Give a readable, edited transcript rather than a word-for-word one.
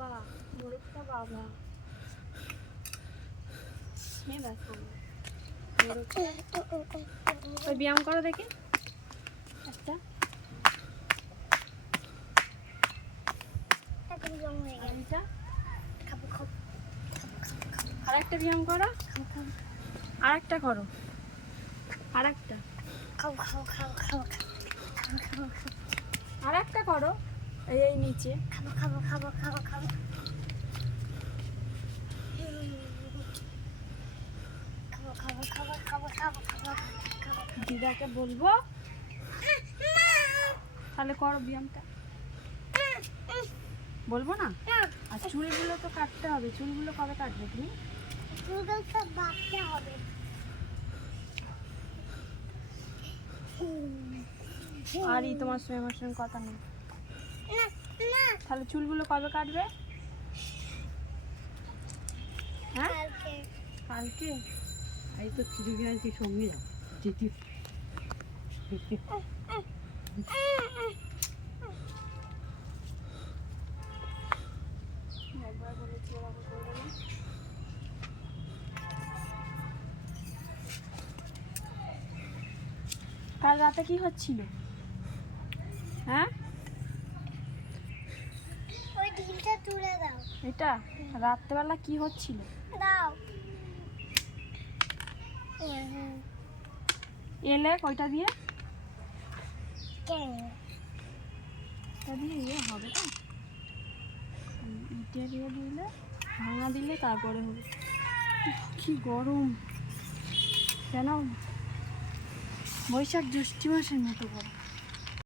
বাবা, মোরগটা বাবা। দেখো ওই ব্যায়াম করো দেখি একটা। আর একটা ব্যায়াম করো, আর একটা করো, আর একটা, আর একটা করো এই নিচে। খাবো খাবো খাবো খাবো খাবো খাবো খাবো খাবো খাবো খাবো খাবো। দিদাকে বলবো তাহলে করো ব্যায়ামটা। বলবো না? আর চুলগুলো তো কাটতে হবে। চুলগুলো কবে কাটবে তুমি? চুলগুলো তো বাঁধতে হবে। আরই তোমার সঙ্গে আমার সঙ্গে কথা নেই। তাহলে চুলগুলো কবে কাটবে? হ্যাঁ কালকে। এই তো ছিঁড়ে গেছে সঙ্গে যাও যেতে। একবার বলেছি ওরকম করবে না। কাল রাতে কি হচ্ছিল? হ্যাঁ ওই ডিমটা তুলে দাও। এটা রাত্রেবেলা কি হচ্ছিল? দাও। এলে কয়টা দিয়ে? এটা দিয়ে ইয়ে হবে না, ইটে দিয়ে দিলে ভাঙা দিলে তারপরে হবে। কি গরম কেন! বৈশাখ জ্যৈষ্ঠ মাসের মতো গরম।